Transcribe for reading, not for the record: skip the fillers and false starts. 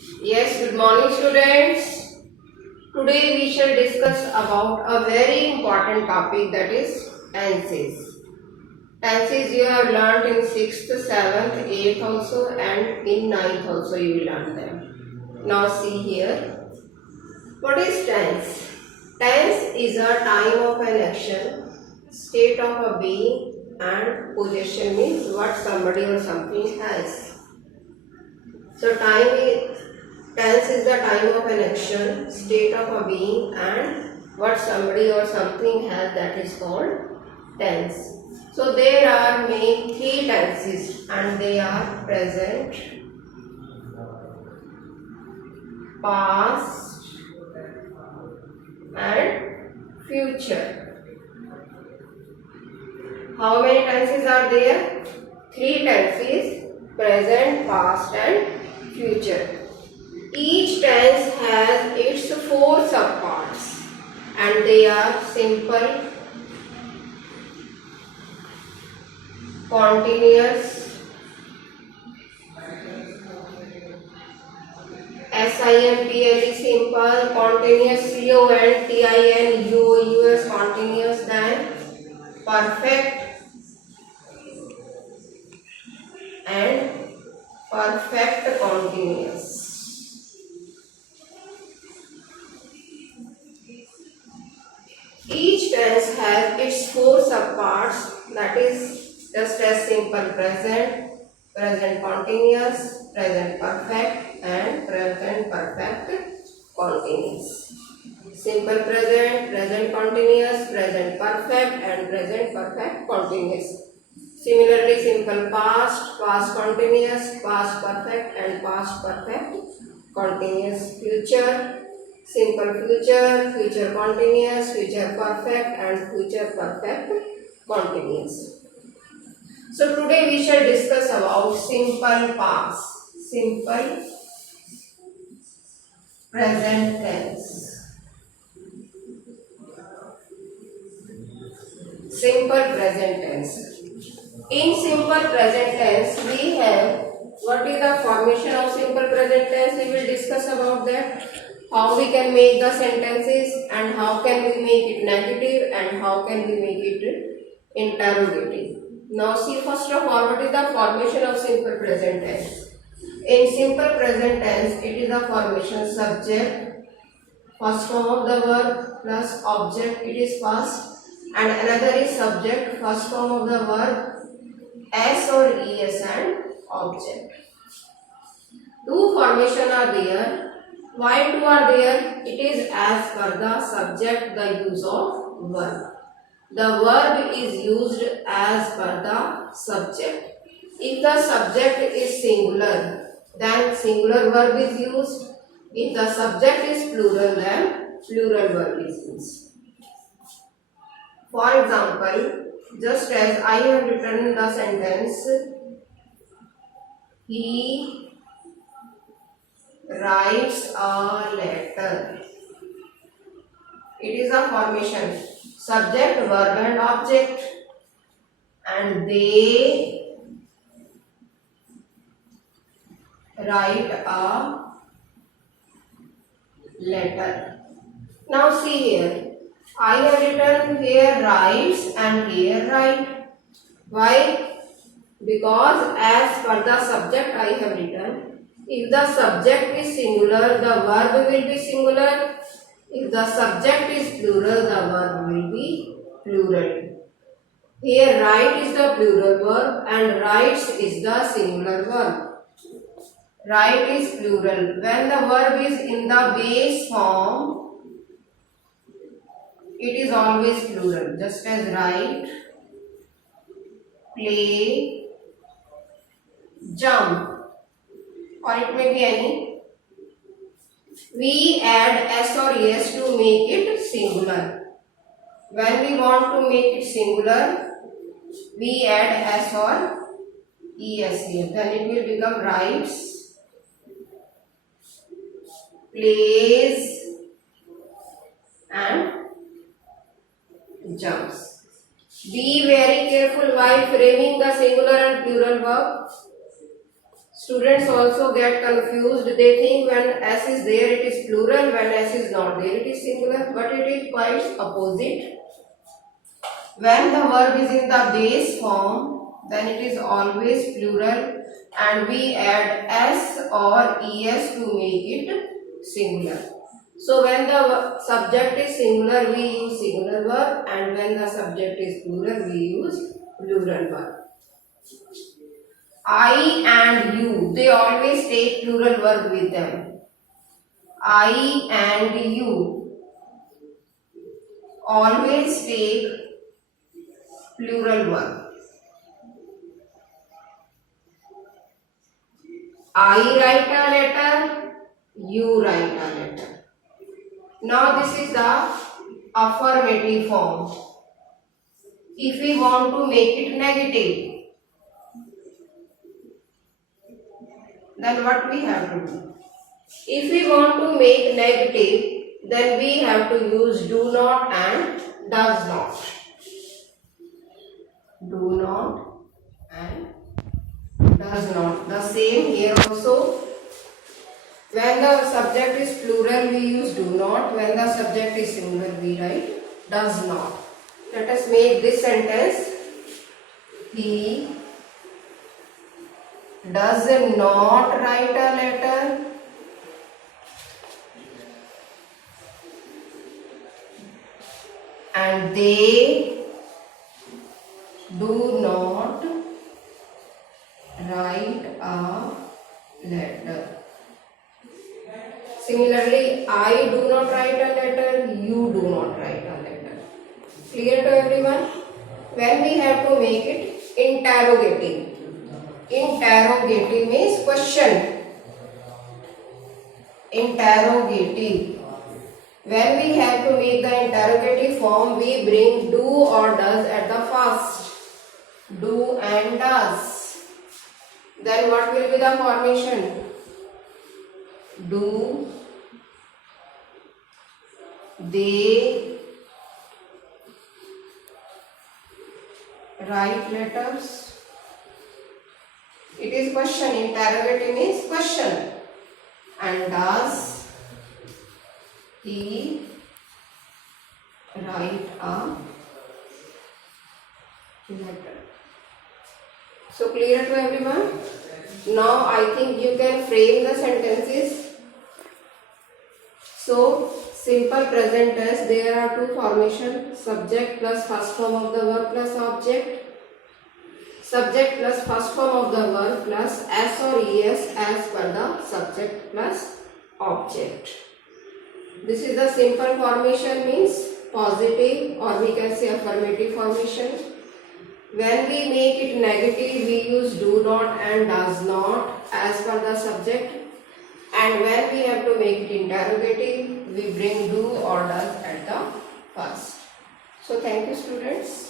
Yes, good morning students. Today we shall discuss about a very important topic, that is tenses. Tenses you have learnt in 6th, 7th, 8th also, and in 9th also you will learn them. Now see here. What is tense? Tense is a time of an action, state of a being, and possession means what somebody or something has. So tense is the time of an action, state of a being, and what somebody or something has, that is called tense. So there are main three tenses, and they are present, past, and future. How many tenses are there? Three tenses: present, past, and future. Each tense has its four subparts, and they are simple, continuous, simple, simple, continuous, continuous, continuous, then perfect and perfect continuous. Each tense has its four subparts, that is just as simple present, present continuous, present perfect, and present perfect continuous. Simple present, present continuous, present perfect, and present perfect continuous. Similarly, simple past, past continuous, past perfect, and past perfect continuous. Future, simple future, future continuous, future perfect, and future perfect continuous. So today we shall discuss about simple past, simple present tense. Simple present tense. In simple present tense, we have what is the formation of simple present tense. We will discuss about that. How we can make the sentences, and how can we make it negative, and how can we make it interrogative. Now see, first of all, what is the formation of simple present tense? In simple present tense, it is the formation subject, first form of the verb plus object, it is first, and another is subject, first form of the verb, S or ES, and object. Two formation are there. Why two are there? It is as per the subject, the use of verb. The verb is used as per the subject. If the subject is singular, then singular verb is used. If the subject is plural, then plural verb is used. For example, just as I have written the sentence, he writes a letter. It is a formation, subject, verb, and object, and they write a letter. Now see here, I have written here writes and here write. Why? Because as per the subject I have written, if the subject is singular, the verb will be singular. If the subject is plural, the verb will be plural. Here write is the plural verb and writes is the singular verb. Write is plural. When the verb is in the base form, it is always plural, just as write, play, jump, or it may be any. We add S or ES to make it singular. When we want to make it singular, we add S or ES here. Then it will become writes, plays, and jumps. Be very careful while framing the singular and plural verb. Students also get confused. They think when S is there it is plural, when S is not there it is singular, but it is quite opposite. When the verb is in the base form, then it is always plural and we add S or ES to make it singular. So when the subject is singular, we use singular verb, and when the subject is plural, we use plural verb. I and you, they always take plural verb with them. I and you always take plural verb. I write a letter, you write a letter. Now this is the affirmative form. If we want to make it negative, then what we have to do? If we want to make negative, then we have to use do not and does not. Do not and does not. The same here also. When the subject is plural, we use do not. When the subject is singular, we write does not. Let us make this sentence. He does not write a letter. And they do not write a letter. Similarly, I do not write a letter, you do not write a letter. Clear to everyone? When we have to make it interrogative. Interrogative means question. Interrogative. When we have to make the interrogative form, we bring do or does at the first. Do and does. Then what will be the formation? Do they write letters? It is question. Interrogative means question. And does he write a letter? So clear to everyone? Now I think you can frame the sentences. So simple present tense, there are two formations: subject plus first form of the verb plus object. Subject plus first form of the verb plus S or ES as per the subject plus object. This is the simple formation, means positive, or we can say affirmative formation. When we make it negative, we use do not and does not as per the subject. And when we have to make it interrogative, we bring do or does at the first. So thank you, students.